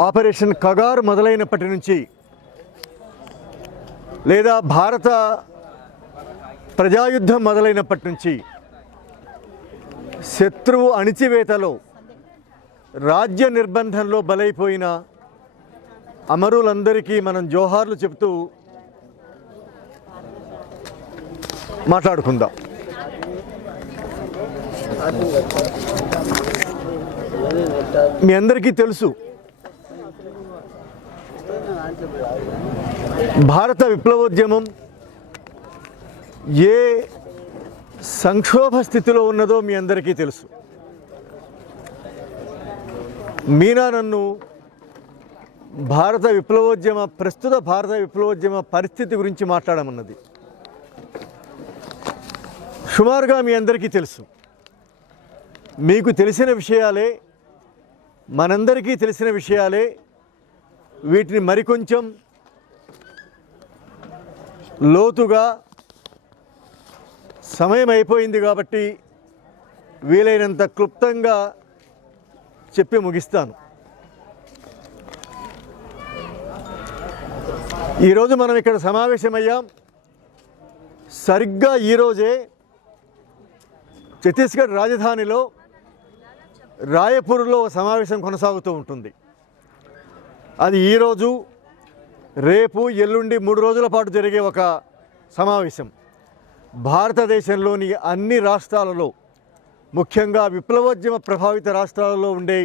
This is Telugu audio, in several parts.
ఆపరేషన్ కగార్ మొదలైనప్పటి నుంచి లేదా భారత ప్రజాయుద్ధం మొదలైనప్పటి నుంచి శత్రువు అణిచివేతలో రాజ్య నిర్బంధంలో బలైపోయిన అమరులందరికీ మనం జోహార్లు చెబుతూ మాట్లాడుకుందాం. మీ అందరికీ తెలుసు, భారత విప్లవోద్యమం ఏ సంక్షోభ స్థితిలో ఉన్నదో మీ అందరికీ తెలుసు. మీనా నన్ను ప్రస్తుత భారత విప్లవోద్యమ పరిస్థితి గురించి మాట్లాడమన్నది. సుమారుగా మీ అందరికీ తెలుసు, మీకు తెలిసిన విషయాలే, మనందరికీ తెలిసిన విషయాలే. వీటిని మరికొంచెం లోతుగా సమయం అయిపోయింది కాబట్టి వీలైనంత క్లుప్తంగా చెప్పి ముగిస్తాను. ఈరోజు మనం ఇక్కడ సమావేశమయ్యాం. సరిగ్గా ఈరోజే ఛత్తీస్గఢ్ రాజధానిలో రాయపూర్లో సమావేశం కొనసాగుతూ ఉంటుంది. అది ఈరోజు, రేపు, ఎల్లుండి 3 రోజుల పాటు జరిగే ఒక సమావేశం. భారతదేశంలోని అన్ని రాష్ట్రాలలో, ముఖ్యంగా విప్లవోద్యమ ప్రభావిత రాష్ట్రాలలో ఉండే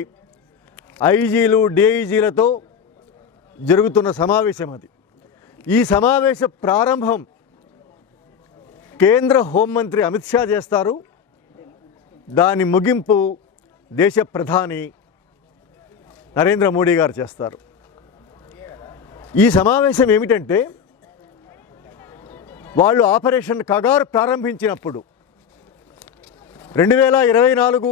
ఐజీలు, డిఐజీలతో జరుగుతున్న సమావేశం అది. ఈ సమావేశ ప్రారంభం కేంద్ర హోంమంత్రి అమిత్ షా చేస్తారు. దాని ముగింపు దేశ ప్రధాని నరేంద్ర మోడీ గారు చేస్తారు. ఈ సమావేశం ఏమిటంటే, వాళ్ళు ఆపరేషన్ కగార్ ప్రారంభించినప్పుడు 2024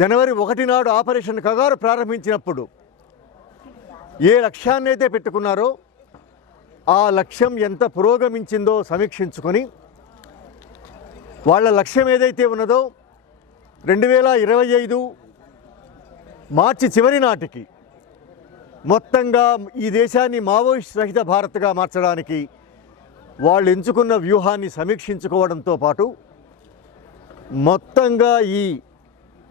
జనవరి 1 నాడు ఆపరేషన్ కగార్ ప్రారంభించినప్పుడు ఏ లక్ష్యాన్ని అయితే పెట్టుకున్నారో ఆ లక్ష్యం ఎంత పురోగమించిందో సమీక్షించుకొని, వాళ్ళ లక్ష్యం ఏదైతే ఉన్నదో 2025 మార్చి చివరి నాటికి మొత్తంగా ఈ దేశాన్ని మావోయిస్ట్ రహిత భారత్గా మార్చడానికి వాళ్ళు ఎంచుకున్న వ్యూహాన్ని సమీక్షించుకోవడంతో పాటు మొత్తంగా ఈ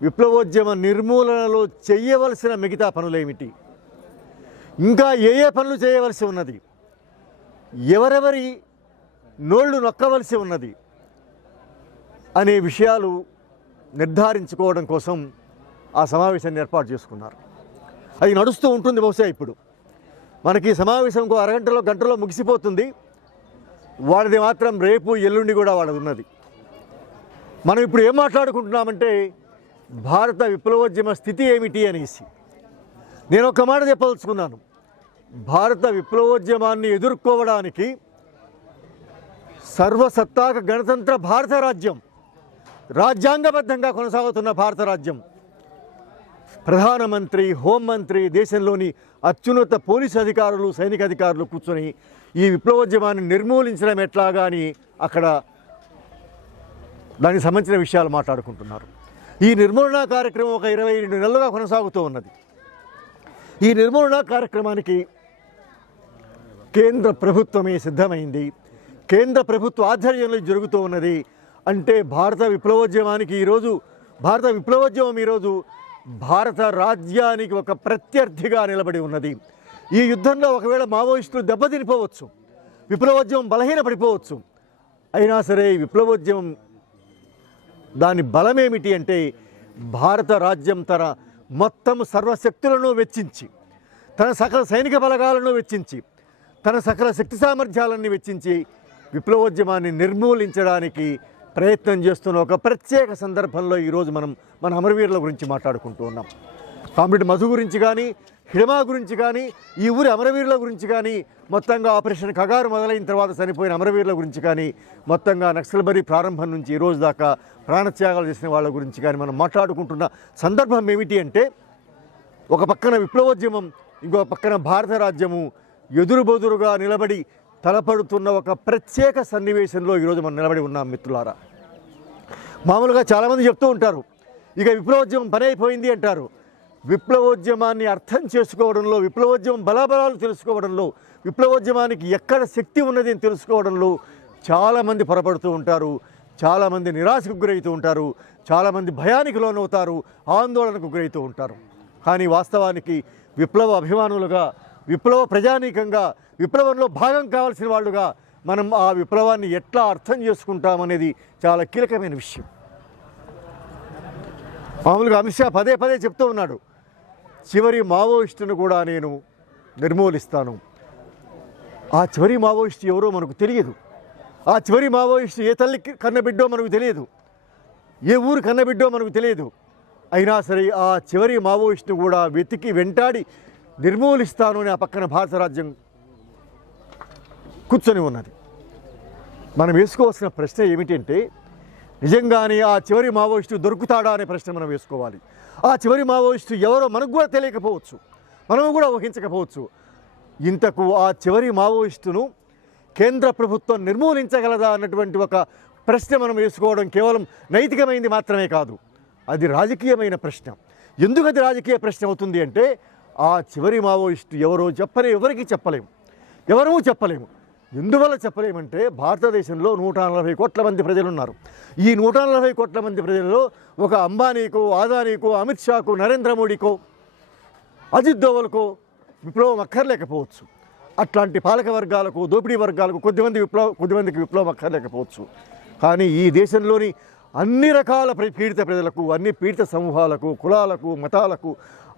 విప్లవోద్యమ నిర్మూలనలో చేయవలసిన మిగతా పనులేమిటి, ఇంకా ఏ పనులు చేయవలసి ఉన్నది, ఎవరెవరి నోళ్లు నొక్కవలసి ఉన్నది అనే విషయాలు నిర్ధారించుకోవడం కోసం ఆ సమావేశాన్ని ఏర్పాటు చేసుకున్నారు. అది నడుస్తూ ఉంటుంది. బహుశా ఇప్పుడు మనకి సమావేశం ఇంకో అరగంటలో గంటలో ముగిసిపోతుంది. వాళ్ళది మాత్రం రేపు, ఎల్లుండి కూడా వాళ్ళది ఉన్నది. మనం ఇప్పుడు ఏం మాట్లాడుకుంటున్నామంటే భారత విప్లవోద్యమ స్థితి ఏమిటి అనేసి. నేను ఒక మాట చెప్పదలుచుకున్నాను. భారత విప్లవోద్యమాన్ని ఎదుర్కోవడానికి సర్వసత్తాక గణతంత్ర భారత రాజ్యం, రాజ్యాంగబద్ధంగా కొనసాగుతున్న భారత రాజ్యం, ప్రధానమంత్రి, హోంమంత్రి, దేశంలోని అత్యున్నత పోలీసు అధికారులు, సైనిక అధికారులు కూర్చొని ఈ విప్లవోద్యమాన్ని నిర్మూలించడం ఎట్లాగా అని అక్కడ దానికి సంబంధించిన విషయాలు మాట్లాడుకుంటున్నారు. ఈ నిర్మూలన కార్యక్రమం ఒక 22 నెలలుగా కొనసాగుతూ ఉన్నది. ఈ నిర్మూలన కార్యక్రమానికి కేంద్ర ప్రభుత్వమే సిద్ధమైంది. కేంద్ర ప్రభుత్వ ఆధ్వర్యంలో జరుగుతూ ఉన్నది. అంటే భారత విప్లవోద్యమం ఈరోజు భారత రాజ్యానికి ఒక ప్రత్యర్థిగా నిలబడి ఉన్నది. ఈ యుద్ధంలో ఒకవేళ మావోయిస్టులు దెబ్బతినిపోవచ్చు, విప్లవోద్యమం బలహీనపడిపోవచ్చు. అయినా సరే విప్లవోద్యమం దాని బలమేమిటి అంటే భారత రాజ్యం తన మొత్తం సర్వశక్తులను వెచ్చించి, తన సకల సైనిక బలగాలను వెచ్చించి, తన సకల శక్తి సామర్థ్యాలన్నీ వెచ్చించి విప్లవోద్యమాన్ని నిర్మూలించడానికి ప్రయత్నం చేస్తున్న ఒక ప్రత్యేక సందర్భంలో ఈరోజు మనం మన అమరవీరుల గురించి మాట్లాడుకుంటూ ఉన్నాం. కామ్రేడ్ మధు గురించి కానీ, హిడమా గురించి కానీ, ఈ ఊరి అమరవీరుల గురించి కానీ, మొత్తంగా ఆపరేషన్ కగారు మొదలైన తర్వాత చనిపోయిన అమరవీరుల గురించి కానీ, మొత్తంగా నక్సల్బరీ ప్రారంభం నుంచి ఈ రోజు దాకా ప్రాణత్యాగాలు చేసిన వాళ్ళ గురించి కానీ మనం మాట్లాడుకుంటున్న సందర్భం ఏమిటి అంటే, ఒక పక్కన విప్లవోద్యమం, ఇంకో పక్కన భారత రాజ్యము ఎదురుబెదురుగా నిలబడి తలపడుతున్న ఒక ప్రత్యేక సన్నివేశంలో ఈరోజు మనం నిలబడి ఉన్నాం మిత్రులారా. మామూలుగా చాలామంది చెప్తూ ఉంటారు, ఇక విప్లవోద్యమం పని అయిపోయింది అంటారు. విప్లవోద్యమాన్ని అర్థం చేసుకోవడంలో, విప్లవోద్యమం బలాబలాలు తెలుసుకోవడంలో, విప్లవోద్యమానికి ఎక్కడ శక్తి ఉన్నది అని తెలుసుకోవడంలో చాలామంది పొరపడుతూ ఉంటారు. చాలామంది నిరాశకు గురవుతూ ఉంటారు. చాలామంది భయానికి లోనవుతారు, ఆందోళనకు గురవుతూ ఉంటారు. కానీ వాస్తవానికి విప్లవ అభిమానులుగా, విప్లవ ప్రజానీకంగా, విప్లవంలో భాగం కావాల్సిన వాళ్ళుగా మనం ఆ విప్లవాన్ని ఎట్లా అర్థం చేసుకుంటామనేది చాలా కీలకమైన విషయం. మామూలుగా అమిత్ షా పదే పదే చెప్తూ ఉన్నాడు, చివరి మావోయిస్టును కూడా నేను నిర్మూలిస్తాను. ఆ చివరి మావోయిస్టు ఎవరో మనకు తెలియదు. ఆ చివరి మావోయిస్టు ఏ తల్లి కన్నబిడ్డో మనకు తెలియదు, ఏ ఊరు కన్నబిడ్డో మనకు తెలియదు. అయినా సరే ఆ చివరి మావోయిస్టును కూడా వెతికి వెంటాడి నిర్మూలిస్తాను అని ఆ పక్కన భారత రాజ్యం కూర్చొని ఉన్నది. మనం వేసుకోవాల్సిన ప్రశ్న ఏమిటంటే, నిజంగానే ఆ చివరి మావోయిస్టు దొరుకుతాడా అనే ప్రశ్న మనం వేసుకోవాలి. ఆ చివరి మావోయిస్టు ఎవరో మనకు కూడా తెలియకపోవచ్చు, మనము కూడా ఊహించకపోవచ్చు. ఇంతకు ఆ చివరి మావోయిస్టును కేంద్ర ప్రభుత్వం నిర్మూలించగలదా అన్నటువంటి ఒక ప్రశ్న మనం వేసుకోవడం కేవలం నైతికమైనది మాత్రమే కాదు, అది రాజకీయమైన ప్రశ్న. ఎందుకు అది రాజకీయ ప్రశ్న అవుతుంది అంటే, ఆ చివరి మావోయిస్టు ఎవరో ఎవరికి చెప్పలేము, ఎవరూ చెప్పలేము. ఎందువల్ల చెప్పలేమంటే, భారతదేశంలో 140 కోట్ల మంది ప్రజలు ఉన్నారు. ఈ 140 కోట్ల మంది ప్రజలలో ఒక అంబానీకో, ఆదానీకో, అమిత్ షాకో, నరేంద్ర మోడీకో, అజిత్ దోవల్కో విప్లవం అక్కర్లేకపోవచ్చు. అట్లాంటి పాలక వర్గాలకు, దోపిడీ వర్గాలకు కొద్దిమందికి విప్లవం అక్కర్లేకపోవచ్చు. కానీ ఈ దేశంలోని అన్ని రకాల పీడిత ప్రజలకు, అన్ని పీడిత సమూహాలకు, కులాలకు, మతాలకు,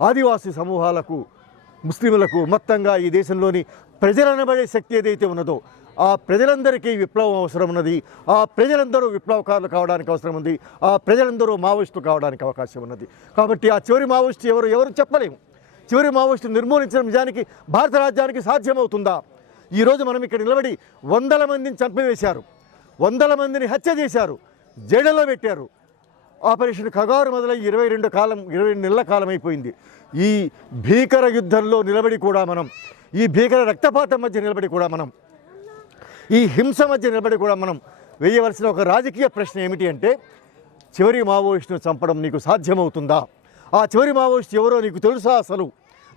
ఆదివాసీ సమూహాలకు, ముస్లింలకు, మొత్తంగా ఈ దేశంలోని ప్రజలనబడే శక్తి ఏదైతే ఉన్నదో ఆ ప్రజలందరికీ విప్లవం అవసరం ఉన్నది. ఆ ప్రజలందరూ విప్లవకారులు కావడానికి అవసరం ఉంది. ఆ ప్రజలందరూ మావోయిస్టులు కావడానికి అవకాశం ఉన్నది. కాబట్టి ఆ చివరి మావోయిస్టు ఎవరు చెప్పలేము. చివరి మావోయిస్టును నిర్మూలించడం నిజానికి భారత రాజ్యానికి సాధ్యమవుతుందా? ఈరోజు మనం ఇక్కడ నిలబడి 100 మందిని చంపివేశారు, 100 మందిని హత్య చేశారు, జైళ్ళలో పెట్టారు. ఆపరేషన్ ఖగారు మొదలై 22 నెలల కాలం అయిపోయింది. ఈ భీకర యుద్ధంలో నిలబడి కూడా మనం, ఈ భీకర రక్తపాతం మధ్య నిలబడి కూడా మనం, ఈ హింస మధ్య నిలబడి కూడా మనం వేయవలసిన ఒక రాజకీయ ప్రశ్న ఏమిటి అంటే, చివరి మావోయిస్టును చంపడం నీకు సాధ్యమవుతుందా? ఆ చివరి మావోయిస్టు ఎవరో నీకు తెలుసా? అసలు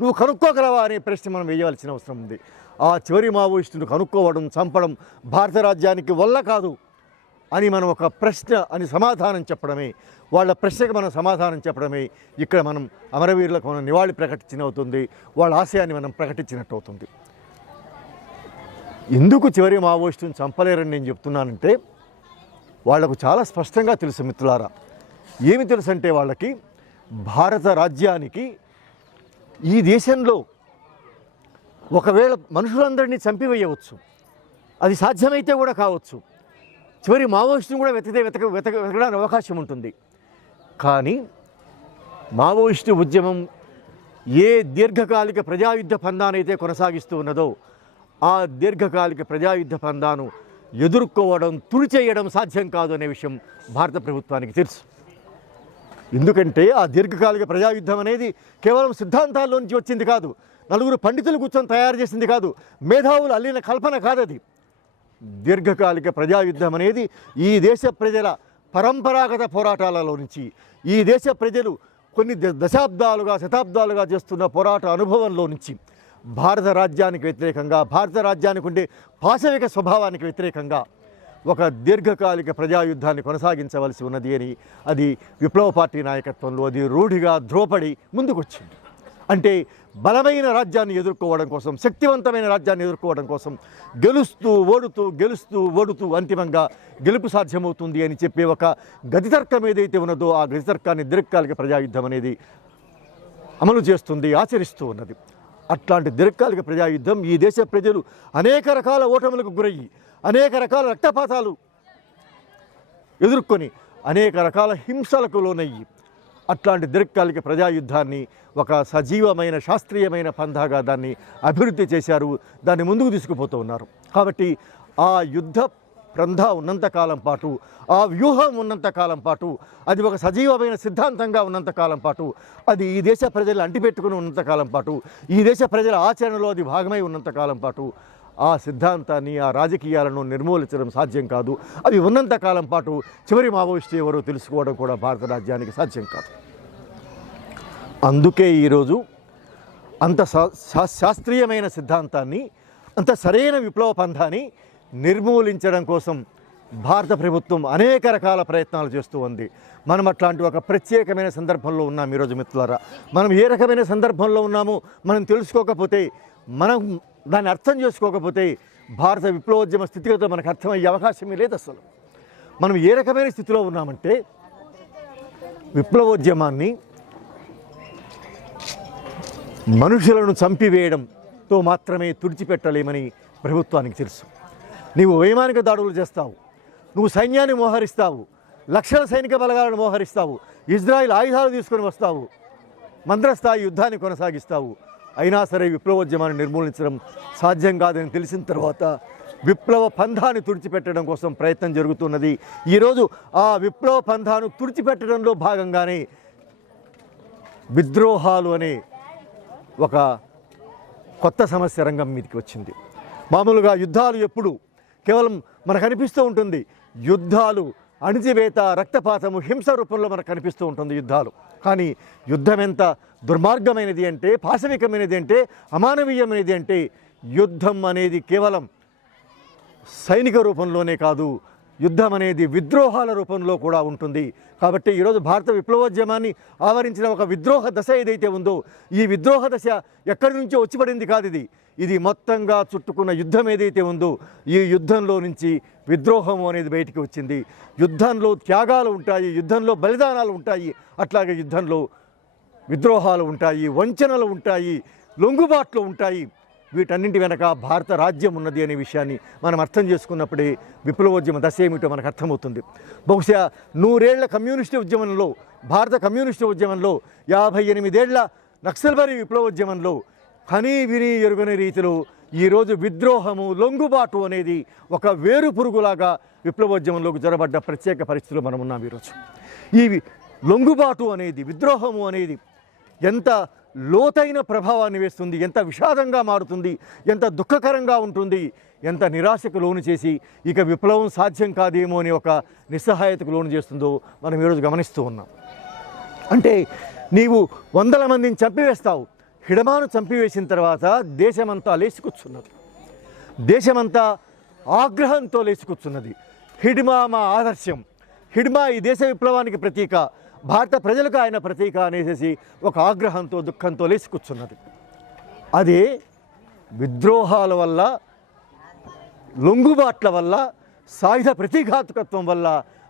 నువ్వు కనుక్కోగలవా అనే ప్రశ్న మనం వేయవలసిన అవసరం ఉంది. ఆ చివరి మావోయిస్టును కనుక్కోవడం, చంపడం భారత రాజ్యానికి వల్ల కాదు అని మనం ఒక ప్రశ్న అని సమాధానం చెప్పడమే, వాళ్ళ ప్రశ్నకు మనం సమాధానం చెప్పడమే ఇక్కడ మనం అమరవీరులకు మనం నివాళి ప్రకటించినవుతుంది, వాళ్ళ ఆశయాన్ని మనం ప్రకటించినట్టు అవుతుంది. ఎందుకు చివరి మావోయిస్టును చంపలేరని నేను చెప్తున్నానంటే, వాళ్లకు చాలా స్పష్టంగా తెలుసు మిత్రులారా. ఏమి తెలుసు అంటే, వాళ్ళకి భారత రాజ్యానికి ఈ దేశంలో ఒకవేళ మనుషులందరినీ చంపివేయవచ్చు, అది సాధ్యమైతే కూడా కావచ్చు, చివరి మావోయిస్టును కూడా వెతకడానికి అవకాశం ఉంటుంది. కానీ మావోయిస్టు ఉద్యమం ఏ దీర్ఘకాలిక ప్రజాయుద్ధ పందానైతే కొనసాగిస్తూ ఉన్నదో ఆ దీర్ఘకాలిక ప్రజాయుద్ధ పందాను ఎదుర్కోవడం, తుడిచేయడం సాధ్యం కాదు అనే విషయం భారత ప్రభుత్వానికి తెలుసు. ఎందుకంటే ఆ దీర్ఘకాలిక ప్రజాయుద్ధం అనేది కేవలం సిద్ధాంతాల్లోంచి వచ్చింది కాదు, నలుగురు పండితులు కూర్చొని తయారు చేసింది కాదు, మేధావులు అల్లిన కల్పన కాదది. దీర్ఘకాలిక ప్రజాయుద్ధం అనేది ఈ దేశ ప్రజల పరంపరాగత పోరాటాలలో నుంచి, ఈ దేశ ప్రజలు కొన్ని దశాబ్దాలుగా, శతాబ్దాలుగా చేస్తున్న పోరాట అనుభవంలో నుంచి భారత రాజ్యానికి వ్యతిరేకంగా, భారత రాజ్యానికి ఉండే పాశవిక స్వభావానికి వ్యతిరేకంగా ఒక దీర్ఘకాలిక ప్రజాయుద్ధాన్ని కొనసాగించవలసి ఉన్నది అని అది విప్లవ పార్టీ నాయకత్వంలో అది రూఢిగా ధ్రువపడి ముందుకొచ్చింది. అంటే బలమైన రాజ్యాన్ని ఎదుర్కోవడం కోసం, శక్తివంతమైన రాజ్యాన్ని ఎదుర్కోవడం కోసం గెలుస్తూ ఓడుతూ అంతిమంగా గెలుపు సాధ్యమవుతుంది అని చెప్పే ఒక గతితర్కం ఏదైతే ఉన్నదో ఆ గతితర్కాన్ని దీర్ఘకాలిక ప్రజాయుద్ధం అనేది అమలు చేస్తుంది, ఆచరిస్తూ ఉన్నది. అట్లాంటి దీర్ఘకాలిక ప్రజాయుద్ధం ఈ దేశ ప్రజలు అనేక రకాల ఓటములకు గురయ్యి, అనేక రకాల రక్తపాతాలు ఎదుర్కొని, అనేక రకాల హింసలకు లోనయ్యి అట్లాంటి దీర్ఘకాలిక ప్రజాయుద్ధాన్ని ఒక సజీవమైన శాస్త్రీయమైన పంథాగా దాన్ని అభివృద్ధి చేశారు, దాన్ని ముందుకు తీసుకుపోతూ ఉన్నారు. కాబట్టి ఆ యుద్ధ పంథా ఉన్నంతకాలం పాటు, ఆ వ్యూహం ఉన్నంతకాలం పాటు, అది ఒక సజీవమైన సిద్ధాంతంగా ఉన్నంతకాలం పాటు, అది ఈ దేశ ప్రజలు అంటిపెట్టుకుని ఉన్నంతకాలం పాటు, ఈ దేశ ప్రజల ఆచరణలో అది భాగమై ఉన్నంతకాలం పాటు ఆ సిద్ధాంతాన్ని, ఆ రాజకీయాలను నిర్మూలించడం సాధ్యం కాదు. అవి ఉన్నంతకాలం పాటు చివరి మావోయిస్టు ఎవరో తెలుసుకోవడం కూడా భారత రాజ్యానికి సాధ్యం కాదు. అందుకే ఈరోజు అంత శాస్త్రీయమైన సిద్ధాంతాన్ని, అంత సరైన విప్లవ పంథాన్ని నిర్మూలించడం కోసం భారత ప్రభుత్వం అనేక రకాల ప్రయత్నాలు చేస్తూ ఉంది. మనం అట్లాంటి ఒక ప్రత్యేకమైన సందర్భంలో ఉన్నాం ఈరోజు మిత్రులారా. మనం ఏ రకమైన సందర్భంలో ఉన్నామో మనం తెలుసుకోకపోతే, మనం దాన్ని అర్థం చేసుకోకపోతే భారత విప్లవోద్యమ స్థితిగతులు మనకు అర్థమయ్యే అవకాశమే లేదు. అసలు మనం ఏ రకమైన స్థితిలో ఉన్నామంటే, విప్లవోద్యమాన్ని మనుషులను చంపివేయడంతో మాత్రమే తుడిచిపెట్టలేమని ప్రభుత్వానికి తెలుసు. నీవు వైమానిక దాడులు చేస్తావు, నువ్వు సైన్యాన్ని మోహరిస్తావు, లక్షల సైనిక బలగాలను మోహరిస్తావు, ఇజ్రాయిల్ ఆయుధాలు తీసుకొని వస్తావు, మంత్రస్థాయి యుద్ధాన్ని కొనసాగిస్తావు. అయినా సరే విప్లవోద్యమాన్ని నిర్మూలించడం సాధ్యం కాదని తెలిసిన తర్వాత విప్లవ పంథాన్ని తుడిచిపెట్టడం కోసం ప్రయత్నం జరుగుతున్నది. ఈరోజు ఆ విప్లవ పంథాను తుడిచిపెట్టడంలో భాగంగానే విద్రోహాలు అనే ఒక కొత్త సమస్య రంగం మీదకి వచ్చింది. మామూలుగా యుద్ధాలు ఎప్పుడు కేవలం మనకు అనిపిస్తూ ఉంటుంది, యుద్ధాలు అణిచివేత, రక్తపాతము, హింస రూపంలో మనకు కనిపిస్తూ ఉంటుంది యుద్ధాలు. కానీ యుద్ధం ఎంత దుర్మార్గమైనది అంటే, పాశవికమైనది అంటే, అమానవీయమైనది అంటే, యుద్ధం అనేది కేవలం సైనిక రూపంలోనే కాదు, యుద్ధం అనేది విద్రోహాల రూపంలో కూడా ఉంటుంది. కాబట్టి ఈరోజు భారత విప్లవోద్యమాన్ని ఆవరించిన ఒక విద్రోహ దశ ఏదైతే ఉందో, ఈ విద్రోహ దశ ఎక్కడి నుంచో వచ్చిపడింది కాదు. ఇది మొత్తంగా చుట్టుకున్న యుద్ధం ఏదైతే ఉందో, ఈ యుద్ధంలో నుంచి విద్రోహం అనేది బయటికి వచ్చింది. యుద్ధంలో త్యాగాలు ఉంటాయి, యుద్ధంలో బలిదానాలు ఉంటాయి, అట్లాగే యుద్ధంలో విద్రోహాలు ఉంటాయి, వంచనలు ఉంటాయి, లొంగుబాట్లు ఉంటాయి. వీటన్నింటి వెనక భారత రాజ్యం ఉన్నది అనే విషయాన్ని మనం అర్థం చేసుకున్నప్పుడే విప్లవోద్యమ దశ ఏమిటో మనకు అర్థమవుతుంది. బహుశా 100 ఏళ్ల కమ్యూనిస్టు ఉద్యమంలో, భారత కమ్యూనిస్టు ఉద్యమంలో, 58 ఏళ్ల నక్సల్బరీ విప్లవోద్యమంలో కనీ విని ఎరుగని రీతిలో ఈరోజు విద్రోహము, లొంగుబాటు అనేది ఒక వేరు పురుగులాగా విప్లవోద్యమంలోకి జొరబడ్డ ప్రత్యేక పరిస్థితులు మనం ఉన్నాం ఈరోజు. ఈ లొంగుబాటు అనేది, విద్రోహము అనేది ఎంత లోతైన ప్రభావాన్ని వేస్తుంది, ఎంత విషాదంగా మారుతుంది, ఎంత దుఃఖకరంగా ఉంటుంది, ఎంత నిరాశకు లోను చేసి ఇక విప్లవం సాధ్యం కాదేమో అనే ఒక నిస్సహాయతకు లోను చేస్తుందో మనం ఈరోజు గమనిస్తూ ఉన్నాం. అంటే నీవు 100 మందిని చంపివేస్తావు, హిడమాను చంపివేసిన తర్వాత దేశమంతా లేచికూర్చున్నది, దేశమంతా ఆగ్రహంతో లేచికూర్చున్నది. హిడ్మా మా ఆదర్శం, హిడ్మా ఈ దేశ విప్లవానికి ప్రతీక, భారత ప్రజలకు ఆయన ప్రతీక అనేసి ఒక ఆగ్రహంతో, దుఃఖంతో లేచికూర్చున్నది. అదే విద్రోహాల వల్ల, లొంగుబాట్ల వల్ల, సాయుధ ప్రతీకాత్మకత్వం వల్ల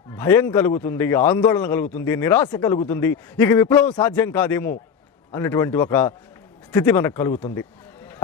భయం కలుగుతుంది, ఆందోళన కలుగుతుంది, నిరాశ కలుగుతుంది, ఇక విప్లవం సాధ్యం కాదేమో అన్నటువంటి ఒక స్థితి మనకు కలుగుతుంది.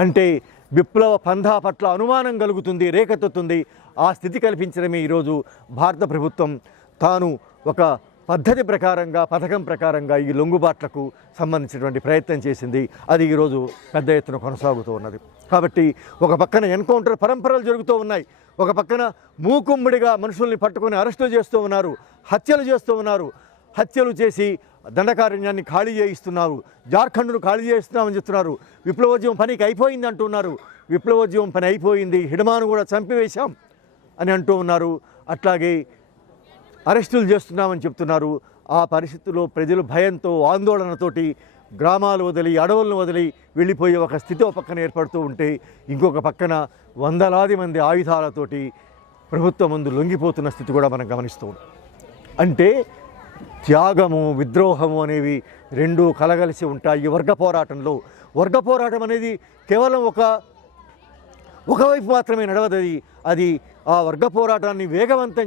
అంటే విప్లవ పంథా పట్ల అనుమానం కలుగుతుంది, రేకెత్తుతుంది. ఆ స్థితి కల్పించడమే ఈరోజు భారత ప్రభుత్వం తాను ఒక పద్ధతి ప్రకారంగా, పథకం ప్రకారంగా ఈ లొంగుబాట్లకు సంబంధించినటువంటి ప్రయత్నం చేసింది. అది ఈరోజు పెద్ద ఎత్తున కొనసాగుతూ ఉన్నది. కాబట్టి ఒక పక్కన ఎన్కౌంటర్ పరంపరలు జరుగుతూ ఉన్నాయి, ఒక పక్కన మూకుమ్మడిగా మనుషుల్ని పట్టుకొని అరెస్టులు చేస్తూ ఉన్నారు, హత్యలు చేస్తూ ఉన్నారు. హత్యలు చేసి దండకారణ్యాన్ని ఖాళీ చేయిస్తున్నారు, జార్ఖండ్ను ఖాళీ చేయిస్తున్నామని చెప్తున్నారు. విప్లవోద్యమం పనికి అయిపోయింది అంటున్నారు. విప్లవోద్యమం పని అయిపోయింది, హిడమాను కూడా చంపివేశాం అని అంటూ ఉన్నారు. అట్లాగే అరెస్టులు చేస్తున్నామని చెప్తున్నారు. ఆ పరిస్థితుల్లో ప్రజలు భయంతో, ఆందోళనతోటి గ్రామాలు వదిలి, అడవులను వదిలి వెళ్ళిపోయే ఒక స్థితి ఒక పక్కన ఏర్పడుతూ ఉంటే, ఇంకొక పక్కన వందలాది మంది ఆయుధాలతోటి ప్రభుత్వం ముందు లొంగిపోతున్న స్థితి కూడా మనం గమనిస్తూ ఉన్నాం. అంటే త్యాగము, విద్రోహము అనేవి రెండూ కలగలిసి ఉంటాయి. వర్గ పోరాటంలో, వర్గ పోరాటం అనేది కేవలం ఒకవైపు మాత్రమే నడవదది. అది ఆ వర్గ పోరాటాన్ని వేగవంతం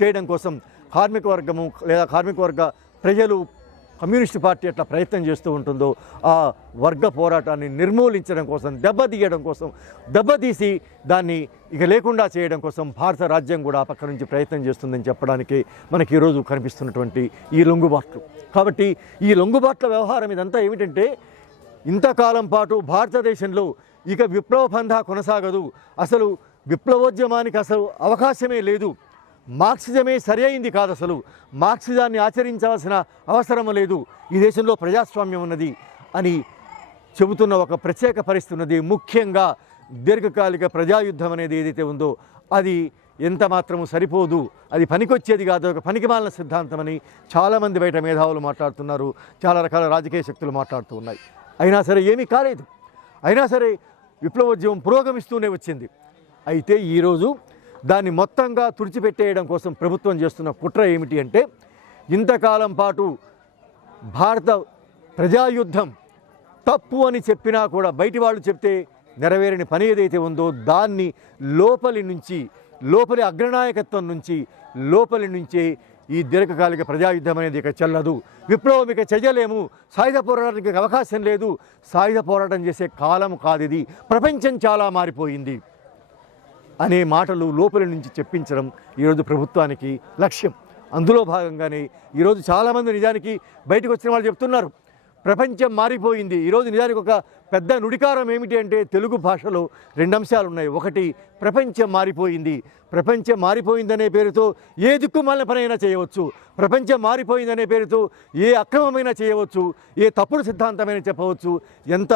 చేయడం కోసం కార్మిక వర్గము లేదా కార్మిక వర్గ ప్రజలు, కమ్యూనిస్టు పార్టీ ఎట్లా ప్రయత్నం చేస్తూ ఉంటుందో, ఆ వర్గ పోరాటాన్ని నిర్మూలించడం కోసం, దెబ్బతీయడం కోసం, దెబ్బతీసి దాన్ని ఇక లేకుండా చేయడం కోసం భారత రాజ్యం కూడా ఆ పక్క నుంచి ప్రయత్నం చేస్తుందని చెప్పడానికి మనకి ఈరోజు కనిపిస్తున్నటువంటి ఈ లొంగుబాట్లు. కాబట్టి ఈ లొంగుబాట్ల వ్యవహారం ఇదంతా ఏమిటంటే, ఇంతకాలం పాటు భారతదేశంలో ఇక విప్లవ పంథా కొనసాగదు, అసలు విప్లవోద్యమానికి అసలు అవకాశమే లేదు, మార్క్సిజమే సరి అయింది కాదు, అసలు మార్క్సిజాన్ని ఆచరించాల్సిన అవసరం లేదు, ఈ దేశంలో ప్రజాస్వామ్యం ఉన్నది అని చెబుతున్న ఒక ప్రత్యేక పరిస్థితి ఉన్నది. ముఖ్యంగా దీర్ఘకాలిక ప్రజాయుద్ధం అనేది ఏదైతే ఉందో అది ఎంత మాత్రము సరిపోదు, అది పనికొచ్చేది కాదు, ఒక పనికిమాలిన సిద్ధాంతమని చాలామంది బయట మేధావులు మాట్లాడుతున్నారు, చాలా రకాల రాజకీయ శక్తులు మాట్లాడుతూ ఉన్నాయి. అయినా సరే ఏమీ కాలేదు. అయినా సరే విప్లవోద్యమం పురోగమిస్తూనే వచ్చింది. అయితే ఈరోజు దాన్ని మొత్తంగా తుడిచిపెట్టేయడం కోసం ప్రభుత్వం చేస్తున్న కుట్ర ఏమిటి అంటే, ఇంతకాలం పాటు భారత ప్రజాయుద్ధం తప్పు అని చెప్పినా కూడా బయటి వాళ్ళు చెప్తే నెరవేరని పని ఏదైతే ఉందో దాన్ని లోపలి అగ్రనాయకత్వం నుంచి లోపలి నుంచే ఈ దీర్ఘకాలిక ప్రజాయుద్ధం అనేది ఇక చెల్లదు, విప్లవం ఇక చెయ్యలేము, సాయుధ పోరాటానికి అవకాశం లేదు, సాయుధ పోరాటం చేసే కాలం కాదు ఇది, ప్రపంచం చాలా మారిపోయింది అనే మాటలు లోపలి నుంచి చెప్పించడం ఈరోజు ప్రభుత్వానికి లక్ష్యం. అందులో భాగంగానే ఈరోజు చాలామంది నిజానికి బయటకు వచ్చిన వాళ్ళు చెప్తున్నారు ప్రపంచం మారిపోయింది. ఈరోజు నిజానికి ఒక పెద్ద నుడికారం ఏమిటి అంటే, తెలుగు భాషలో 2 అంశాలు ఉన్నాయి. ఒకటి, ప్రపంచం మారిపోయింది. ప్రపంచం మారిపోయిందనే పేరుతో ఏ దిక్కుమాలిన పనైనా చేయవచ్చు, ప్రపంచం మారిపోయిందనే పేరుతో ఏ అక్రమమైనా చేయవచ్చు, ఏ తప్పుడు సిద్ధాంతమైనా చెప్పవచ్చు, ఎంత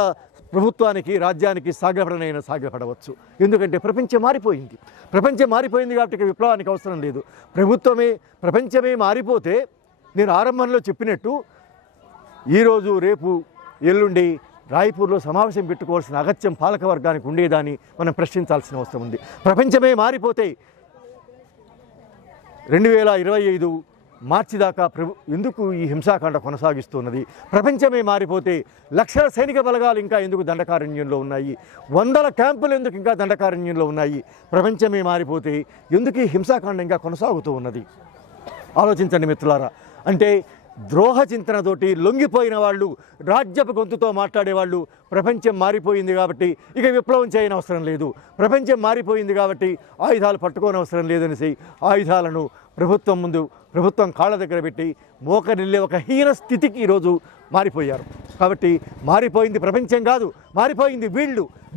ప్రభుత్వానికి రాజ్యానికి సాగపడనైనా సాగపడవచ్చు. ఎందుకంటే ప్రపంచం మారిపోయింది. ప్రపంచం మారిపోయింది కాబట్టి విప్లవానికి అవసరం లేదు. ప్రపంచమే మారిపోతే నేను ఆరంభంలో చెప్పినట్టు ఈరోజు రేపు ఎల్లుండి రాయ్పూర్లో సమావేశం పెట్టుకోవాల్సిన అగత్యం పాలక వర్గానికి ఉండేదాన్ని మనం ప్రశ్నించాల్సిన అవసరం ఉంది. ప్రపంచమే మారిపోతే 2025 మార్చి దాకా ఎందుకు ఈ హింసాకాండ కొనసాగిస్తున్నది? ప్రపంచమే మారిపోతే లక్షల సైనిక బలగాలు ఇంకా ఎందుకు దండకారణ్యంలో ఉన్నాయి? 100 క్యాంపులు ఎందుకు ఇంకా దండకారణ్యంలో ఉన్నాయి? ప్రపంచమే మారిపోతే ఎందుకు ఈ హింసాకాండ ఇంకా కొనసాగుతూ ఉన్నది? ఆలోచించండి మిత్రులారా. అంటే ద్రోహ చింతనతోటి లొంగిపోయిన వాళ్ళు, రాజ్యపు గొంతుతో మాట్లాడేవాళ్ళు ప్రపంచం మారిపోయింది కాబట్టి ఇక విప్లవం చేయని అవసరం లేదు, ప్రపంచం మారిపోయింది కాబట్టి ఆయుధాలు పట్టుకోనవసరం లేదనేసి ఆయుధాలను ప్రభుత్వం కాళ్ళ దగ్గర పెట్టి మోకరిల్లే ఒక హీన స్థితికి ఈరోజు మారిపోయారు. కాబట్టి మారిపోయింది ప్రపంచం కాదు, మారిపోయింది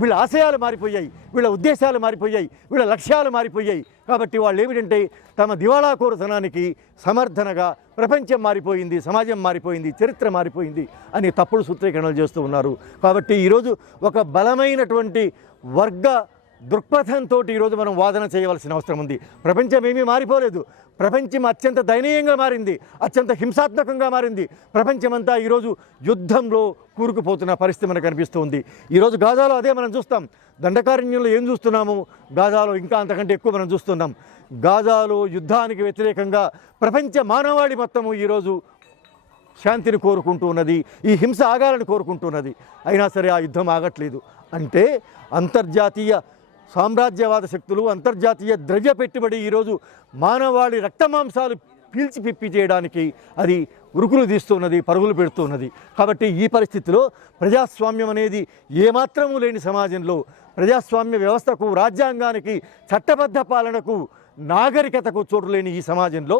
వీళ్ళ ఆశయాలు మారిపోయాయి, వీళ్ళ ఉద్దేశాలు మారిపోయాయి, వీళ్ళ లక్ష్యాలు మారిపోయాయి. కాబట్టి వాళ్ళు ఏమిటంటే తమ దివాళాకోరుతనానికి సమర్థనగా ప్రపంచం మారిపోయింది, సమాజం మారిపోయింది, చరిత్ర మారిపోయింది అని తప్పుడు సూత్రీకరణలు చేస్తూ ఉన్నారు. కాబట్టి ఈరోజు ఒక బలమైనటువంటి వర్గ దృక్పథంతో ఈరోజు మనం వాదన చేయవలసిన అవసరం ఉంది. ప్రపంచం ఏమీ మారిపోలేదు. ప్రపంచం అత్యంత దయనీయంగా మారింది, అత్యంత హింసాత్మకంగా మారింది. ప్రపంచమంతా ఈరోజు యుద్ధంలో కూరుకుపోతున్న పరిస్థితి మనకు కనిపిస్తుంది. ఈరోజు గాజాలో అదే మనం చూస్తాం. దండకారణ్యంలో ఏం చూస్తున్నాము, గాజాలో ఇంకా అంతకంటే ఎక్కువ మనం చూస్తున్నాం. గాజాలో యుద్ధానికి వ్యతిరేకంగా ప్రపంచ మానవాళి మొత్తము ఈరోజు శాంతిని కోరుకుంటూ ఉన్నది, ఈ హింస ఆగాలని కోరుకుంటున్నది. అయినా సరే ఆ యుద్ధం ఆగట్లేదు. అంటే అంతర్జాతీయ సామ్రాజ్యవాద శక్తులు, అంతర్జాతీయ ద్రవ్య పెట్టుబడి ఈరోజు మానవాళి రక్తమాంసాలు పీల్చి పిప్పి చేయడానికి అది ఉరుకులు తీస్తున్నది, పరుగులు పెడుతున్నది. కాబట్టి ఈ పరిస్థితిలో ప్రజాస్వామ్యం అనేది ఏమాత్రము లేని సమాజంలో, ప్రజాస్వామ్య వ్యవస్థకు, రాజ్యాంగానికి, చట్టబద్ధ పాలనకు, నాగరికతకు చోటు లేని ఈ సమాజంలో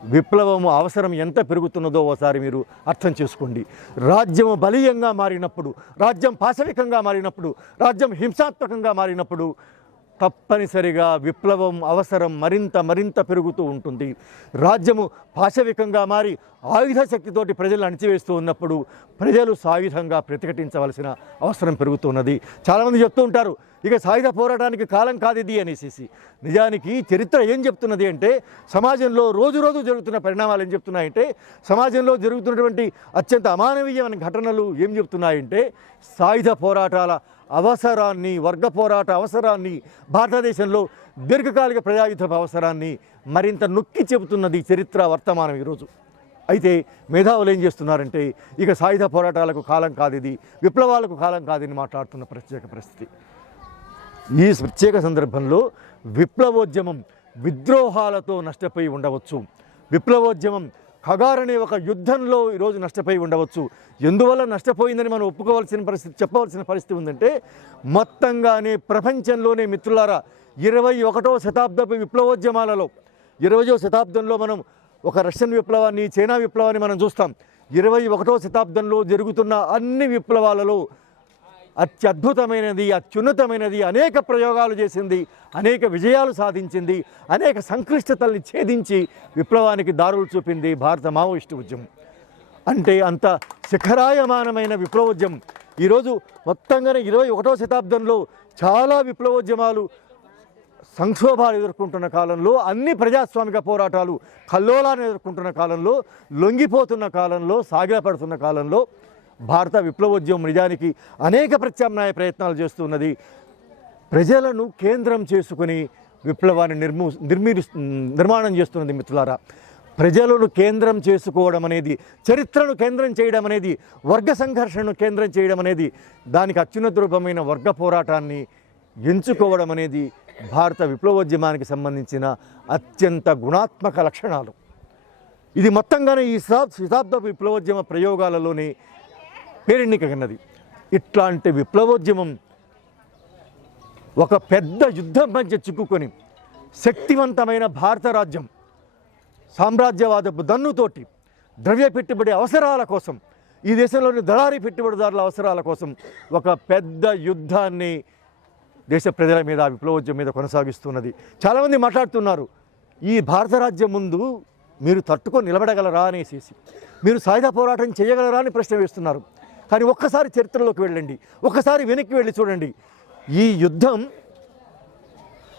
విప్లవము అవసరం ఎంత పెరుగుతున్నదో ఒకసారి మీరు అర్థం చేసుకోండి. రాజ్యము బలీయంగా మారినప్పుడు, రాజ్యం పాశవికంగా మారినప్పుడు, రాజ్యం హింసాత్మకంగా మారినప్పుడు తప్పనిసరిగా విప్లవం అవసరం మరింత పెరుగుతూ ఉంటుంది. రాజ్యము పాశవికంగా మారి ఆయుధ శక్తితోటి ప్రజలు అణిచివేస్తూ ఉన్నప్పుడు ప్రజలు సాయుధంగా ప్రతిఘటించవలసిన అవసరం పెరుగుతున్నది. చాలామంది చెప్తూ ఉంటారు ఇక సాయుధ పోరాటానికి కాలం కాదు ఇది అనేసి. నిజానికి చరిత్ర ఏం చెప్తున్నది అంటే, సమాజంలో రోజు జరుగుతున్న పరిణామాలు ఏం చెప్తున్నాయంటే, సమాజంలో జరుగుతున్నటువంటి అత్యంత అమానవీయమైన ఘటనలు ఏం చెప్తున్నాయంటే, సాయుధ పోరాటాల అవసరాన్ని, వర్గ పోరాట అవసరాన్ని, భారతదేశంలో దీర్ఘకాలిక ప్రజాయుద్ధ అవసరాన్ని మరింత నొక్కి చెబుతున్నది చరిత్ర వర్తమానం ఈరోజు. అయితే మేధావులు ఏం చేస్తున్నారంటే, ఇక సాయుధ పోరాటాలకు కాలం కాదు ఇది, విప్లవాలకు కాలం కాదని మాట్లాడుతున్న ప్రత్యేక పరిస్థితి. ఈ ప్రత్యేక సందర్భంలో విప్లవోద్యమం విద్రోహాలతో నష్టపోయి ఉండవచ్చు, విప్లవోద్యమం ఖగార్ అనే ఒక యుద్ధంలో ఈరోజు నష్టపోయి ఉండవచ్చు. ఎందువల్ల నష్టపోయిందని మనం ఒప్పుకోవాల్సిన పరిస్థితి, చెప్పవలసిన పరిస్థితి ఉందంటే, మొత్తంగానే ప్రపంచంలోనే మిత్రులారా 21వ శతాబ్దపు విప్లవోద్యమాలలో 20వ శతాబ్దంలో మనం ఒక రష్యన్ విప్లవాన్ని, చైనా విప్లవాన్ని మనం చూస్తాం. 21వ శతాబ్దంలో జరుగుతున్న అన్ని విప్లవాలలో అత్యద్భుతమైనది, అత్యున్నతమైనది, అనేక ప్రయోగాలు చేసింది, అనేక విజయాలు సాధించింది, అనేక సంక్లిష్టతల్ని ఛేదించి విప్లవానికి దారులు చూపింది భారత మావోయిస్టు ఉద్యమం. అంటే అంత శిఖరాయమానమైన విప్లవోద్యమం ఈరోజు మొత్తంగానే 21వ శతాబ్దంలో చాలా విప్లవోద్యమాలు సంక్షోభాలు ఎదుర్కొంటున్న కాలంలో, అన్ని ప్రజాస్వామిక పోరాటాలు కల్లోలాన్ని ఎదుర్కొంటున్న కాలంలో, లొంగిపోతున్న కాలంలో, సాగిలపడుతున్న కాలంలో భారత విప్లవోద్యమం నిజానికి అనేక ప్రత్యామ్నాయ ప్రయత్నాలు చేస్తున్నది. ప్రజలను కేంద్రం చేసుకుని విప్లవాన్ని నిర్మాణం చేస్తున్నది. మిత్రులారా, ప్రజలను కేంద్రం చేసుకోవడం అనేది, చరిత్రను కేంద్రం చేయడం అనేది, వర్గ సంఘర్షణను కేంద్రం చేయడం అనేది, దానికి అత్యున్నత రూపమైన వర్గ పోరాటాన్ని ఎంచుకోవడం అనేది భారత విప్లవోద్యమానికి సంబంధించిన అత్యంత గుణాత్మక లక్షణాలు. ఇది మొత్తంగానే ఈ శతాబ్ద విప్లవోద్యమ ప్రయోగాలలోనే పేరెన్నికన్నది. ఇట్లాంటి విప్లవోద్యమం ఒక పెద్ద యుద్ధం మధ్య చిక్కుకొని శక్తివంతమైన భారత రాజ్యం సామ్రాజ్యవాదపు దన్నుతోటి ద్రవ్య పెట్టుబడి అవసరాల కోసం, ఈ దేశంలోని దళారీ పెట్టుబడిదారుల అవసరాల కోసం ఒక పెద్ద యుద్ధాన్ని దేశ ప్రజల మీద, విప్లవోద్యమం మీద కొనసాగిస్తున్నది. చాలామంది మాట్లాడుతున్నారు, ఈ భారత రాజ్యం ముందు మీరు తట్టుకొని నిలబడగలరా అనేసి, మీరు సాయుధ పోరాటం చేయగలరా అని ప్రశ్న వేస్తున్నారు. కానీ ఒక్కసారి చరిత్రలోకి వెళ్ళండి, ఒక్కసారి వెనక్కి వెళ్ళి చూడండి. ఈ యుద్ధం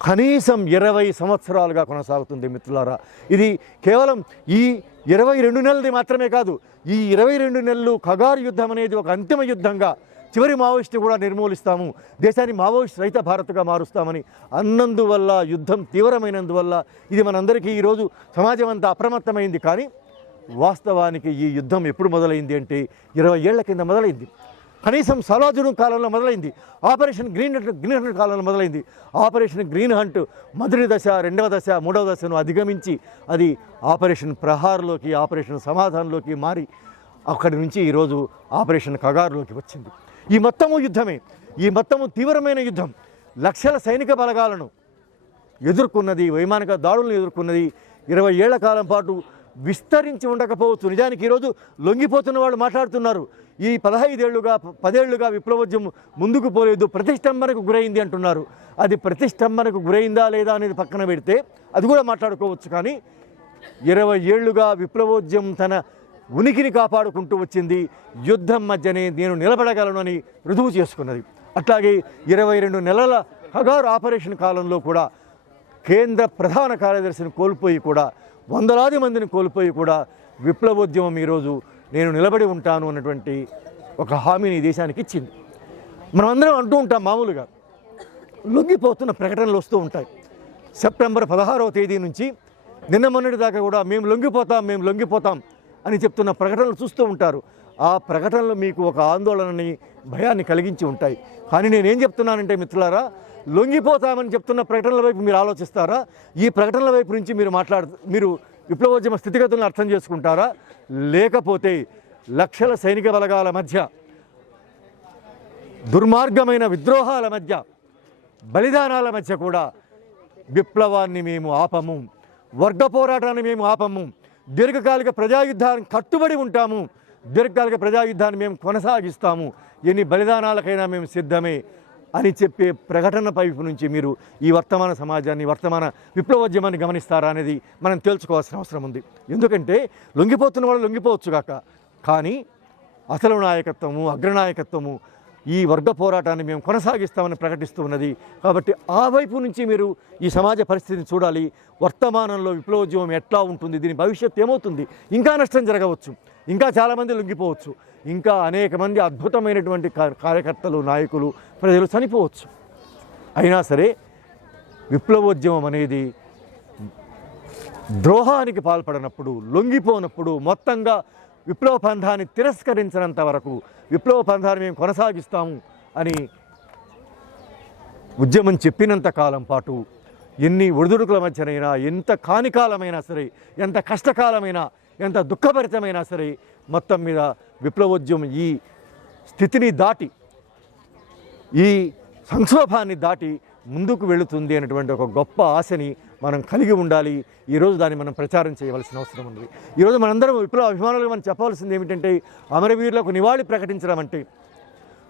కనీసం 20 సంవత్సరాలుగా కొనసాగుతుంది. మిత్రులారా, ఇది కేవలం ఈ 22 నెలది మాత్రమే కాదు. ఈ 22 నెలలు ఖగార్ యుద్ధం అనేది ఒక అంతిమ యుద్ధంగా, చివరి మావోయిస్టు కూడా నిర్మూలిస్తాము, దేశాన్ని మావోయిస్ట్ రహిత భారత్గా మారుస్తామని అన్నందువల్ల, యుద్ధం తీవ్రమైనందువల్ల ఇది మనందరికీ ఈరోజు సమాజం అంతా అప్రమత్తమైంది. కానీ వాస్తవానికి ఈ యుద్ధం ఎప్పుడు మొదలైంది అంటే 20 ఏళ్ల కింద మొదలైంది. కనీసం సలాజును కాలంలో మొదలైంది. ఆపరేషన్ గ్రీన్ హంట్ కాలంలో మొదలైంది. ఆపరేషన్ గ్రీన్ హంట్ మొదటి దశ, రెండవ దశ, మూడవ దశను అధిగమించి అది ఆపరేషన్ ప్రహార్లోకి, ఆపరేషన్ సమాధానంలోకి మారి అక్కడి నుంచి ఈరోజు ఆపరేషన్ ఖగార్లోకి వచ్చింది. ఈ మొత్తము యుద్ధమే, ఈ మొత్తము తీవ్రమైన యుద్ధం. లక్షల సైనిక బలగాలను ఎదుర్కొన్నది, వైమానిక దాడులను ఎదుర్కొన్నది. 20 ఏళ్ల కాలం పాటు విస్తరించి ఉండకపోవచ్చు. నిజానికి ఈరోజు లొంగిపోతున్న వాళ్ళు మాట్లాడుతున్నారు, ఈ 15 ఏళ్లుగా 10 ఏళ్లుగా విప్లవోద్యమం ముందుకు పోలేదు, ప్రతిష్టంభనకు గురైంది అంటున్నారు. అది ప్రతిష్టంభనకు గురైందా లేదా అనేది పక్కన పెడితే అది కూడా మాట్లాడుకోవచ్చు. కానీ 20 ఏళ్లుగా విప్లవోద్యమం తన ఉనికిని కాపాడుకుంటూ వచ్చింది. యుద్ధం మధ్యనే నేను నిలబడగలను అని రుజువు చేసుకున్నది. అట్లాగే 22 నెలల ఖగార్ ఆపరేషన్ కాలంలో కూడా కేంద్ర ప్రధాన కార్యదర్శిని కోల్పోయి కూడా, వందలాది మందిని కోల్పోయి కూడా విప్లవోద్యమం ఈరోజు నేను నిలబడి ఉంటాను అన్నటువంటి ఒక హామీని దేశానికి ఇచ్చింది. మనమందరం అంటూ ఉంటాం, మామూలుగా లొంగిపోతున్న ప్రకటనలు వస్తూ ఉంటాయి. సెప్టెంబర్ 16వ తేదీ నుంచి నిన్న మొన్నటి దాకా కూడా మేము లొంగిపోతాం అని చెప్తున్న ప్రకటనలు చూస్తూ ఉంటారు. ఆ ప్రకటనలు మీకు ఒక ఆందోళనని, భయాన్ని కలిగించి ఉంటాయి. కానీ నేనేం చెప్తున్నానంటే మిత్రులారా, లొంగిపోతామని చెప్తున్న ప్రకటనల వైపు మీరు ఆలోచిస్తారా? ఈ ప్రకటనల వైపు నుంచి మీరు విప్లవోద్యమ స్థితిగతులను అర్థం చేసుకుంటారా? లేకపోతే లక్షల సైనిక బలగాల మధ్య, దుర్మార్గమైన విద్రోహాల మధ్య, బలిదానాల మధ్య కూడా విప్లవాన్ని మేము ఆపము, వర్గ పోరాటాన్ని మేము ఆపము, దీర్ఘకాలిక ప్రజాయుద్ధానికి కట్టుబడి ఉంటాము, దీర్ఘకాలిక ప్రజాయుద్ధాన్ని మేము కొనసాగిస్తాము, ఎన్ని బలిదానాలకైనా మేము సిద్ధమే అని చెప్పే ప్రకటన వైపు నుంచి మీరు ఈ వర్తమాన సమాజాన్ని, వర్తమాన విప్లవోద్యమాన్ని గమనిస్తారా అనేది మనం తేల్చుకోవాల్సిన అవసరం ఉంది. ఎందుకంటే లొంగిపోతున్న వాళ్ళు లొంగిపోవచ్చు కాక, కానీ అసలు నాయకత్వము, అగ్రనాయకత్వము ఈ వర్గ పోరాటాన్ని మేము కొనసాగిస్తామని ప్రకటిస్తూ ఉన్నది. కాబట్టి ఆ వైపు నుంచి మీరు ఈ సమాజ పరిస్థితిని చూడాలి. వర్తమానంలో విప్లవోద్యమం ఎట్లా ఉంటుంది, దీని భవిష్యత్తు ఏమవుతుంది, ఇంకా నష్టం జరగవచ్చు, ఇంకా చాలామంది లొంగిపోవచ్చు, ఇంకా అనేక మంది అద్భుతమైనటువంటి కార్యకర్తలు, నాయకులు, ప్రజలు చనిపోవచ్చు. అయినా సరే విప్లవోద్యమం అనేది ద్రోహానికి పాల్పడినప్పుడు, లొంగిపోనప్పుడు, మొత్తంగా విప్లవ పంథాన్ని తిరస్కరించినంత వరకు విప్లవ పంథాన్ని మేము కొనసాగిస్తాము అని ఉద్యమం చెప్పినంత కాలం పాటు ఎన్ని ఒడిదుడుకుల మధ్యనైనా, ఎంత కానికాలమైనా సరే, ఎంత కష్టకాలమైనా, ఎంత దుఃఖభరితమైనా సరే, మొత్తం మీద విప్లవోద్యమం ఈ స్థితిని దాటి, ఈ సంక్షోభాన్ని దాటి ముందుకు వెళుతుంది అనేటువంటి ఒక గొప్ప ఆశని మనం కలిగి ఉండాలి. ఈరోజు దాన్ని మనం ప్రచారం చేయవలసిన అవసరం ఉంది. ఈరోజు మనందరం విప్లవ అభిమానులుగా మనం చెప్పవలసింది ఏమిటంటే, అమరవీరులకు నివాళి ప్రకటించడం అంటే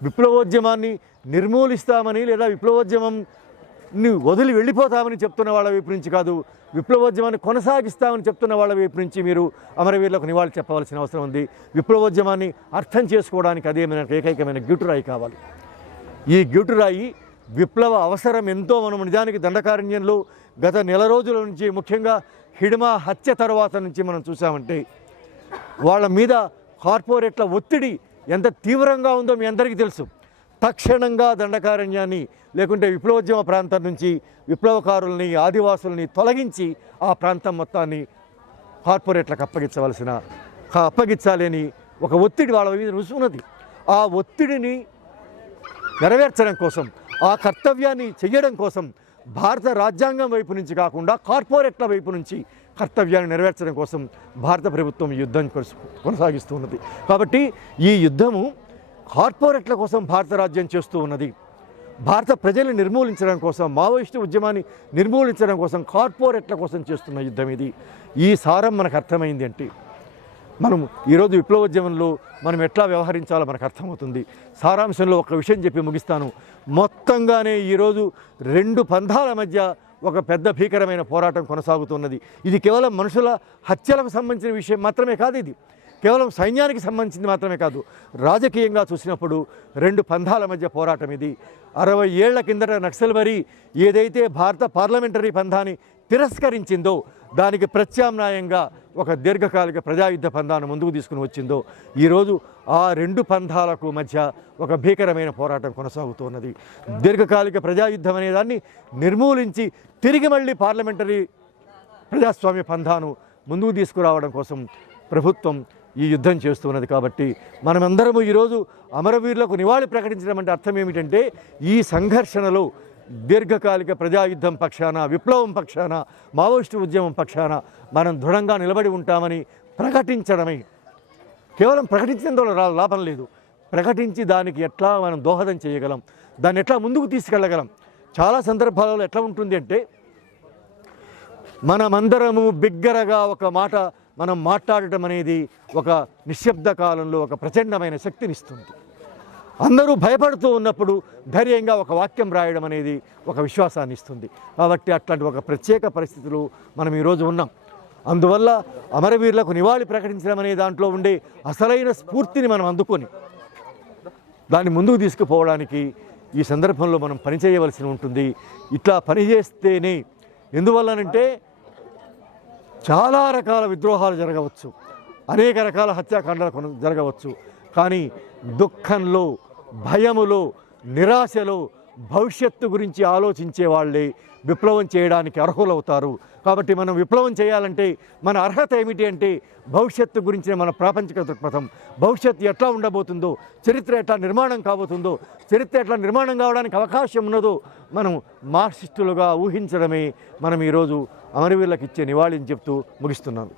విప్లవోద్యమాన్ని నిర్మూలిస్తామని లేదా విప్లవోద్యమంని వదిలి వెళ్ళిపోతామని చెప్తున్న వాళ్ళ వైపు నుంచి కాదు, విప్లవోద్యమాన్ని కొనసాగిస్తామని చెప్తున్న వాళ్ళ వైపు నుంచి మీరు అమరవీరులకు నివాళి చెప్పవలసిన అవసరం ఉంది. విప్లవోద్యమాన్ని అర్థం చేసుకోవడానికి అదే మనకు ఏకైకమైన గిటురాయి కావాలి. ఈ గిటురాయి విప్లవ అవసరం ఎంతో మనం నిజానికి దండకారణ్యంలో గత నెల రోజుల నుంచి, ముఖ్యంగా హిడ్మా హత్య తర్వాత నుంచి మనం చూసామంటే వాళ్ళ మీద కార్పొరేట్ల ఒత్తిడి ఎంత తీవ్రంగా ఉందో మీ అందరికీ తెలుసు. తక్షణంగా దండకారణ్యాన్ని లేకుంటే విప్లవోద్యమ ప్రాంతం నుంచి విప్లవకారుల్ని, ఆదివాసుల్ని తొలగించి ఆ ప్రాంతం మొత్తాన్ని కార్పొరేట్లకు అప్పగించాలి అని ఒక ఒత్తిడి వాళ్ళ మీద రుసున్నది. ఆ ఒత్తిడిని నెరవేర్చడం కోసం, ఆ కర్తవ్యాన్ని చేయడం కోసం భారత రాజ్యాంగం వైపు నుంచి కాకుండా కార్పొరేట్ల వైపు నుంచి కర్తవ్యాన్ని నెరవేర్చడం కోసం భారత ప్రభుత్వం ఈ యుద్ధం కొనసాగిస్తూ ఉన్నది. కాబట్టి ఈ యుద్ధము కార్పొరేట్ల కోసం భారత రాజ్యం చేస్తూ ఉన్నది. భారత ప్రజల్ని నిర్మూలించడం కోసం, మావోయిస్టు ఉద్యమాన్ని నిర్మూలించడం కోసం కార్పొరేట్ల కోసం చేస్తున్న యుద్ధం ఇది. ఈ సారం మనకు అర్థమైంది అంటే మనం ఈరోజు విప్లవోద్యమంలో మనం ఎట్లా వ్యవహరించాలో మనకు అర్థమవుతుంది. సారాంశంలో ఒక విషయం చెప్పి ముగిస్తాను. మొత్తంగానే ఈరోజు రెండు పంథాల మధ్య ఒక పెద్ద భీకరమైన పోరాటం కొనసాగుతున్నది. ఇది కేవలం మనుషుల హత్యలకు సంబంధించిన విషయం మాత్రమే కాదు, ఇది కేవలం సైన్యానికి సంబంధించింది మాత్రమే కాదు. రాజకీయంగా చూసినప్పుడు రెండు పంథాల మధ్య పోరాటం ఇది. 60 ఏళ్ల కిందట నక్సల్బరీ ఏదైతే భారత పార్లమెంటరీ పంథాన్ని తిరస్కరించిందో దానికి ప్రత్యామ్నాయంగా ఒక దీర్ఘకాలిక ప్రజాయుద్ధ పంథాన్ని ముందుకు తీసుకుని వచ్చిందో, ఈరోజు ఆ రెండు పంథాలకు మధ్య ఒక భీకరమైన పోరాటం కొనసాగుతున్నది. దీర్ఘకాలిక ప్రజాయుద్ధం అనే దాన్ని నిర్మూలించి తిరిగి మళ్ళీ పార్లమెంటరీ ప్రజాస్వామ్య పంథాను ముందుకు తీసుకురావడం కోసం ప్రభుత్వం ఈ యుద్ధం చేస్తున్నది. కాబట్టి మనమందరము ఈరోజు అమరవీరులకు నివాళి ప్రకటించడం అంటే అర్థం ఏమిటంటే ఈ సంఘర్షణలో దీర్ఘకాలిక ప్రజాయుద్ధం పక్షాన, విప్లవం పక్షాన, మావోయిస్టు ఉద్యమం పక్షాన మనం దృఢంగా నిలబడి ఉంటామని ప్రకటించడమే. కేవలం ప్రకటించడంలో లాభం లేదు, ప్రకటించి దానికి ఎట్లా మనం దోహదం చేయగలం, దాన్ని ఎట్లా ముందుకు తీసుకెళ్ళగలం. చాలా సందర్భాలలో ఎట్లా ఉంటుంది అంటే మనమందరము బిగ్గరగా ఒక మాట మనం మాట్లాడటం అనేది ఒక నిశ్శబ్ద కాలంలో ఒక ప్రచండమైన శక్తినిస్తుంది. అందరూ భయపడుతూ ఉన్నప్పుడు ధైర్యంగా ఒక వాక్యం రాయడం అనేది ఒక విశ్వాసాన్ని ఇస్తుంది. కాబట్టి అట్లాంటి ఒక ప్రత్యేక పరిస్థితులు మనం ఈరోజు ఉన్నాం. అందువల్ల అమరవీరులకు నివాళి ప్రకటించడం అనే దాంట్లో ఉండే అసలైన స్ఫూర్తిని మనం అందుకొని దాన్ని ముందుకు తీసుకుపోవడానికి ఈ సందర్భంలో మనం పనిచేయవలసి ఉంటుంది. ఇట్లా పనిచేస్తేనే, ఎందువల్లనంటే చాలా రకాల విద్రోహాలు జరగవచ్చు, అనేక రకాల హత్యాకాండాలు జరగవచ్చు, కానీ దుఃఖంలో, భయములో, నిరాశలో భవిష్యత్తు గురించి ఆలోచించే వాళ్ళే విప్లవం చేయడానికి అర్హులవుతారు. కాబట్టి మనం విప్లవం చేయాలంటే మన అర్హత ఏమిటి అంటే భవిష్యత్తు గురించిన మన ప్రాపంచిక దృక్పథం, భవిష్యత్తు ఎట్లా ఉండబోతుందో, చరిత్ర ఎట్లా నిర్మాణం కాబోతుందో, చరిత్ర ఎట్లా నిర్మాణం కావడానికి అవకాశం ఉన్నదో మనం మార్క్సిస్టులుగా ఊహించడమే మనం ఈరోజు అమరవీరులకు ఇచ్చే నివాళిని చెప్తూ ముగిస్తున్నాను.